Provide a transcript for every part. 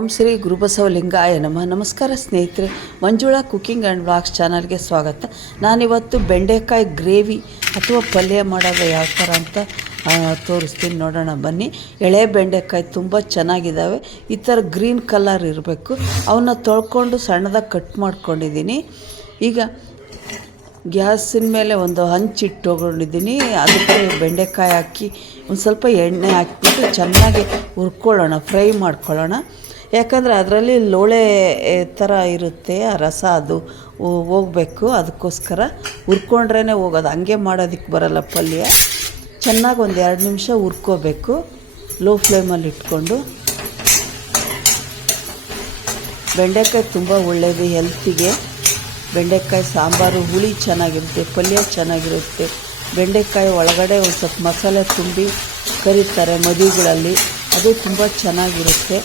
ಓಂ ಶ್ರೀ ಗುರುಬಸವಲಿಂಗಾಯ ನಮಃ. ನಮಸ್ಕಾರ ಸ್ನೇಹಿತರೆ, ಮಂಜುಳಾ ಕುಕ್ಕಿಂಗ್ ಆ್ಯಂಡ್ ವ್ಲಾಗ್ಸ್ ಚಾನಲ್ಗೆ ಸ್ವಾಗತ. ನಾನಿವತ್ತು ಬೆಂಡೆಕಾಯಿ ಗ್ರೇವಿ ಅಥವಾ ಪಲ್ಯ ಮಾಡೋದು ಯಾವ ಥರ ಅಂತ ತೋರಿಸ್ತೀನಿ ನೋಡೋಣ ಬನ್ನಿ. ಎಳೆ ಬೆಂಡೆಕಾಯಿ ತುಂಬ ಚೆನ್ನಾಗಿದ್ದಾವೆ ಈ ಥರ ಗ್ರೀನ್ ಕಲರ್ ಇರಬೇಕು. ಅವನ್ನ ತೊಳ್ಕೊಂಡು ಸಣ್ಣದಾಗಿ ಕಟ್ ಮಾಡ್ಕೊಂಡಿದ್ದೀನಿ. ಈಗ ಗ್ಯಾಸಿನ ಮೇಲೆ ಒಂದು ಹಂಚಿಟ್ಟುಕೊಂಡಿದ್ದೀನಿ ಅದಕ್ಕೆ ಬೆಂಡೆಕಾಯಿ ಹಾಕಿ ಒಂದು ಸ್ವಲ್ಪ ಎಣ್ಣೆ ಹಾಕಿಬಿಟ್ಟು ಚೆನ್ನಾಗಿ ಹುರ್ಕೊಳ್ಳೋಣ, ಫ್ರೈ ಮಾಡ್ಕೊಳ್ಳೋಣ. ಯಾಕಂದರೆ ಅದರಲ್ಲಿ ಲೋಳೆ ಥರ ಇರುತ್ತೆ, ಆ ರಸ ಅದು ಹೋಗಬೇಕು. ಅದಕ್ಕೋಸ್ಕರ ಹುರ್ಕೊಂಡ್ರೇ ಹೋಗೋದು. ಹಂಗೆ ಮಾಡೋದಕ್ಕೆ ಬರಲ್ಲ ಪಲ್ಯ. ಚೆನ್ನಾಗಿ ಒಂದು ಎರಡು ನಿಮಿಷ ಹುರ್ಕೋಬೇಕು. ಲೋ ಫ್ಲೇಮಲ್ಲಿ ಇಟ್ಕೊಂಡು. ಬೆಂಡೆಕಾಯಿ ತುಂಬ ಒಳ್ಳೆಯದು ಹೆಲ್ತಿಗೆ. ಬೆಂಡೆಕಾಯಿ ಸಾಂಬಾರು, ಹುಳಿ ಚೆನ್ನಾಗಿರುತ್ತೆ, ಪಲ್ಯ ಚೆನ್ನಾಗಿರುತ್ತೆ. ಬೆಂಡೆಕಾಯಿ ಒಳಗಡೆ ಒಂದು ಸ್ವಲ್ಪ ಮಸಾಲೆ ತುಂಬಿ ಕರೀತಾರೆ ಮದುವೆಗಳಲ್ಲಿ ಅದು ತುಂಬ ಚೆನ್ನಾಗಿರುತ್ತೆ.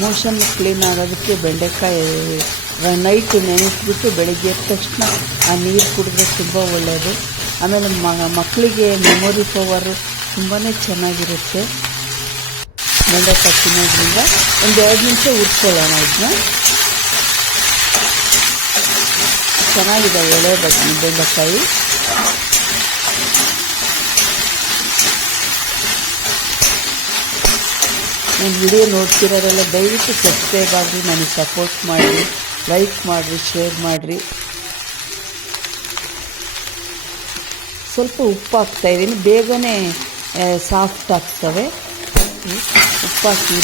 ಮೋಷನ್ ಕ್ಲೀನ್ ಆಗೋದಕ್ಕೆ ಬೆಂಡೆಕಾಯಿ ನೈಟ್ ನೆನೆಸ್ಬಿಟ್ಟು ಬೆಳಗ್ಗೆ ಎದ್ದ ತಕ್ಷಣ ಆ ನೀರು ಕುಡಿದ್ರೆ ತುಂಬ ಒಳ್ಳೆಯದು ಆಮೇಲೆ ಮಕ್ಕಳಿಗೆ ಮೆಮೊರಿ ಪವರು ತುಂಬಾ ಚೆನ್ನಾಗಿರುತ್ತೆ. ಬೆಂಡೆಕಾಯಿ ತಿನ್ನೋದ್ರಿಂದ ಒಂದು ಎರಡು ನಿಮಿಷ ಉರ್ಕೊಳ್ಳೋಣ ಇದನ್ನ ಚೆನ್ನಾಗಿದೆ ಒಳ್ಳೆಯ ಬ- ಬೆಂಡೆಕಾಯಿ. ನನ್ನ ವಿಡಿಯೋ ನೋಡ್ತಿರೋರೆಲ್ಲ ದಯವಿಟ್ಟು ಸಬ್ಸ್ಕ್ರೈಬ್ ಆಗಿರಿ, ನನಗೆ ಸಪೋರ್ಟ್ ಮಾಡಿರಿ ಲೈಕ್ ಮಾಡಿರಿ ಶೇರ್ ಮಾಡಿರಿ. ಸ್ವಲ್ಪ ಉಪ್ಪು ಹಾಕ್ತಾಯಿದ್ದೀನಿ ಬೇಗನೆ ಸಾಫ್ಟ್ ಆಗ್ತವೆ. ಉಪ್ಪು ಹಾಕಿ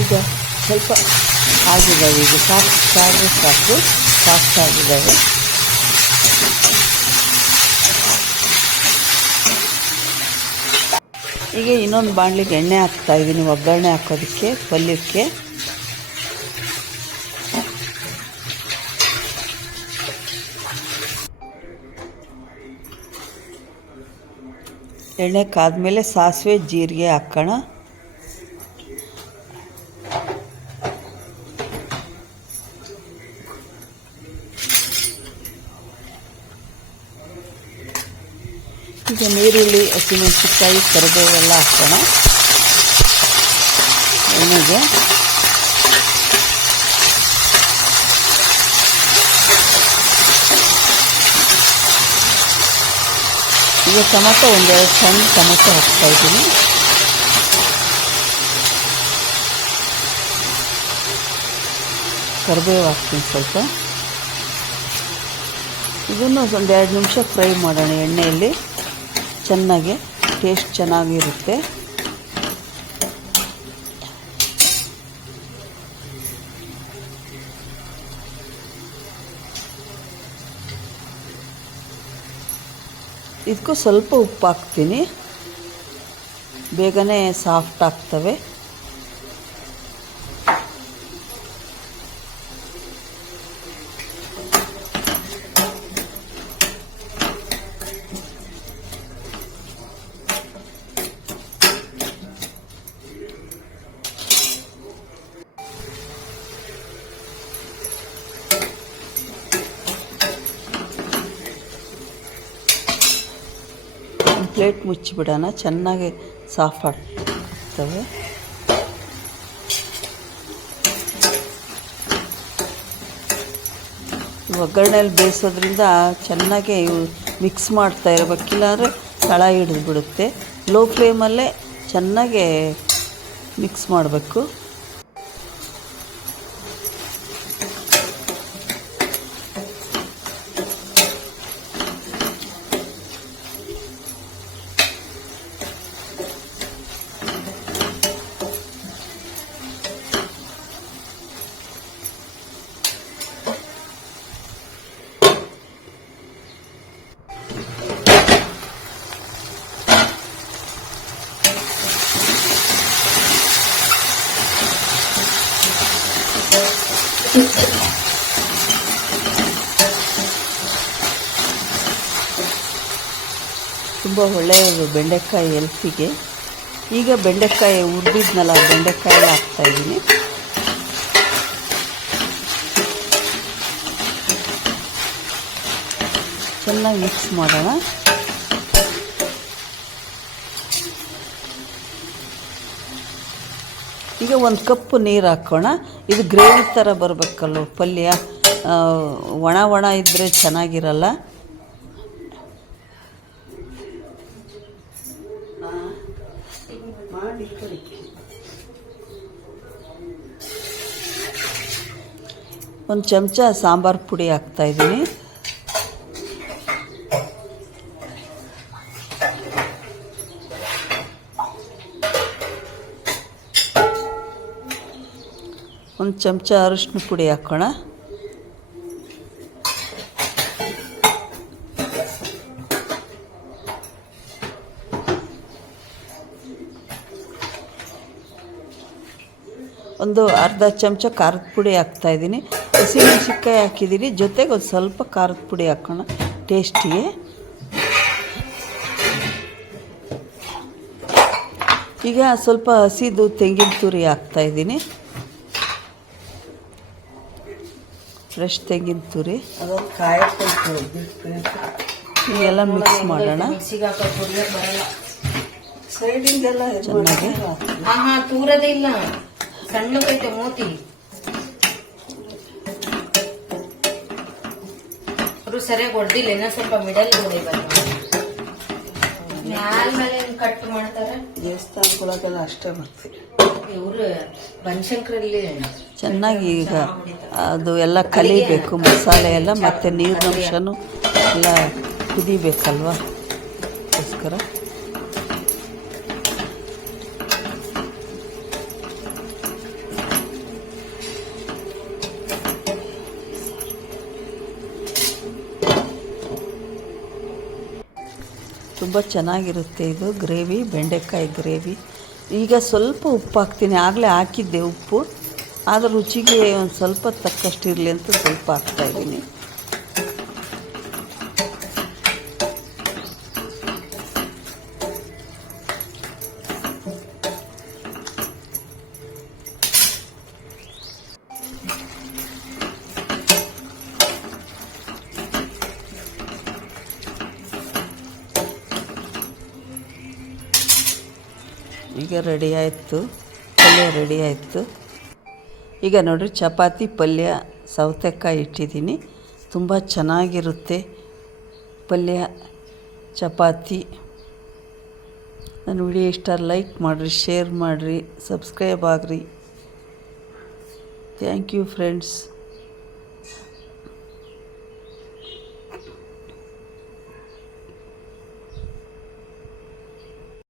ಈಗ ಸ್ವಲ್ಪ ಆಗಿದ್ದಾವೆ ಈಗ ಸಾಕು ಸಾರು ಸಾಕು ಸಾಫ್ಟ್ ಆಗಿದ್ದಾವೆ. ಈಗ ಇನ್ನೊಂದು ಬಾಣಲಿಗೆ ಎಣ್ಣೆ ಹಾಕ್ತಾ ಇದ್ದೀನಿ, ಒಗ್ಗರಣೆ ಹಾಕೋದಕ್ಕೆ, ಪಲ್ಯಕ್ಕೆ. ಎಣ್ಣೆ ಕಾದ್ಮೇಲೆ ಸಾಸಿವೆ, ಜೀರಿಗೆ ಹಾಕೋಣ. ಈಗ ನೀರುಳ್ಳಿ, ಹಸಿಮೆಣಸಿನ್ಕಾಯಿ, ಕರಿಬೇವೆಲ್ಲ ಹಾಕೋಣ. ಎಣ್ಣೆಗೆ. ಈಗ ಟೊಮೊಟೊ, ಒಂದೆರಡು ಸಣ್ಣ ಟೊಮೊಟೊ ಹಾಕ್ತಾ ಇದ್ದೀನಿ. ಕರಿಬೇವು ಹಾಕ್ತೀನಿ ಸ್ವಲ್ಪ. ಇದನ್ನು ಒಂದು ಎರಡು ನಿಮಿಷ ಫ್ರೈ ಮಾಡೋಣ ಎಣ್ಣೆಯಲ್ಲಿ. ಚೆನ್ನಾಗಿ ಟೇಸ್ಟ್ ಚೆನ್ನಾಗಿರುತ್ತೆ. ಇದಕ್ಕೂ ಸ್ವಲ್ಪ ಉಪ್ಪು ಹಾಕ್ತೀನಿ. ಬೇಗನೆ ಸಾಫ್ಟ್ ಆಗ್ತವೆ. ಪ್ಲೇಟ್ ಮುಚ್ಚಿಬಿಡೋಣ. ಚೆನ್ನಾಗಿ ಸಾಫ್ ಆಗ್ತವೆ. ಒಗ್ಗರಣೆಯಲ್ಲಿ ಬೇಯಿಸೋದ್ರಿಂದ ಚೆನ್ನಾಗಿ ಮಿಕ್ಸ್ ಮಾಡ್ತಾ ಇರಬೇಕಿಲ್ಲ ಅಂದರೆ ತಳ ಹಿಡಿದು ಬಿಡುತ್ತೆ. ಲೋ ಫ್ಲೇಮಲ್ಲೇ ಚೆನ್ನಾಗೆ ಮಿಕ್ಸ್ ಮಾಡಬೇಕು. ತುಂಬ ಒಳ್ಳೆಯದು ಬೆಂಡೆಕಾಯಿ ಎಲ್ಸಿಗೆ ಈಗ ಬೆಂಡೆಕಾಯಿ ಉರ್ಬಿದ್ನಲ್ಲ ಬೆಂಡೆಕಾಯಿ ಹಾಕ್ತಾ ಇದ್ದೀನಿ. ಚೆನ್ನಾಗಿ ಮಿಕ್ಸ್ ಮಾಡೋಣ. ಈಗ ಒಂದು ಕಪ್ ನೀರು ಹಾಕೋಣ. ಇದು ಗ್ರೇವಿ ಥರ ಬರಬೇಕಲ್ಲ ಪಲ್ಯ. ಒಣ ಒಣ ಇದ್ದರೆ ಚೆನ್ನಾಗಿರಲ್ಲ. ಒಂದು ಚಮಚ ಸಾಂಬಾರು ಪುಡಿ ಹಾಕ್ತಾಯಿದ್ದೀನಿ ಚಮಚ ಅರಿಶಿನ ಪುಡಿ ಹಾಕೋಣ. ಒಂದು ಅರ್ಧ ಚಮಚ ಖಾರದ ಪುಡಿ ಹಾಕ್ತಾ ಇದ್ದೀನಿ. ಹಸಿಮೆಣಸಿನ್ಕಾಯಿ ಹಾಕಿದ್ದೀನಿ. ಜೊತೆಗೆ ಒಂದು ಸ್ವಲ್ಪ ಖಾರದ ಪುಡಿ ಹಾಕೋಣ. ಟೇಸ್ಟಿಗೆ. ಈಗ ಸ್ವಲ್ಪ ಹಸಿದು ತೆಂಗಿನ ತುರಿ ಹಾಕ್ತಾಯಿದ್ದೀನಿ ಫ್ರೆಶ್ ತೆಂಗಿನ ತುರಿ. ಅದೊಂದು ಇದೆಲ್ಲ ಮಿಕ್ಸ್ ಮಾಡೋಣ. ಚೆನ್ನಾಗಿ. ಹಾ ಹಾ ತೂರದೇ ಇಲ್ಲ. ಮೋತಿ. ಅವರು ಸರಿಯಾಗಿ ಹೊಡೆದಿಲ್ಲ ಇನ್ನೂ ಸ್ವಲ್ಪ ಮಿಡಲ್ ಮ್ಯಾಲ್ ಮೇಲೆ ಕಟ್ ಮಾಡ್ತಾರೆ. ದೇವಸ್ಥಾನಗಳಾಗೆಲ್ಲ ಅಷ್ಟೇ ಬರ್ತೀವಿ. ಇವ್ರು ಬನಶಂಕರಲ್ಲಿ ಚೆನ್ನಾಗಿ ಈಗ ಅದು ಎಲ್ಲ ಕಲಿಬೇಕು ಮಸಾಲೆ ಎಲ್ಲ ಮತ್ತು ನೀರಿನಂಶನೂ ಎಲ್ಲ ಕುದಿಬೇಕಲ್ವ? ಅದಕ್ಕೋಸ್ಕರ ತುಂಬ ಚೆನ್ನಾಗಿರುತ್ತೆ ಇದು ಗ್ರೇವಿ ಬೆಂಡೆಕಾಯಿ ಗ್ರೇವಿ. ಈಗ ಸ್ವಲ್ಪ ಉಪ್ಪು ಹಾಕ್ತೀನಿ ಆಗಲೇ ಹಾಕಿದ್ದೆ ಉಪ್ಪು. ಆದರೆ ರುಚಿಗೆ ಒಂದು ಸ್ವಲ್ಪ ತಕ್ಕಷ್ಟು ಇರಲಿ ಅಂತ ಸ್ವಲ್ಪ ಹಾಕ್ತಾಯಿದ್ದೀನಿ ಈಗ ರೆಡಿ ಆಯಿತು. ಪಲ್ಯ ರೆಡಿ ಆಯಿತು. ಈಗ ನೋಡಿರಿ ಚಪಾತಿ, ಪಲ್ಯ, ಸೌತೆಕಾಯಿ ಇಟ್ಟಿದ್ದೀನಿ. ತುಂಬ ಚೆನ್ನಾಗಿರುತ್ತೆ ಪಲ್ಯ, ಚಪಾತಿ. ನನ್ನ ವಿಡಿಯೋ ಇಷ್ಟ, ಲೈಕ್ ಮಾಡಿರಿ, ಶೇರ್ ಮಾಡಿರಿ, ಸಬ್ಸ್ಕ್ರೈಬ್ ಆಗಿರಿ. Thank you friends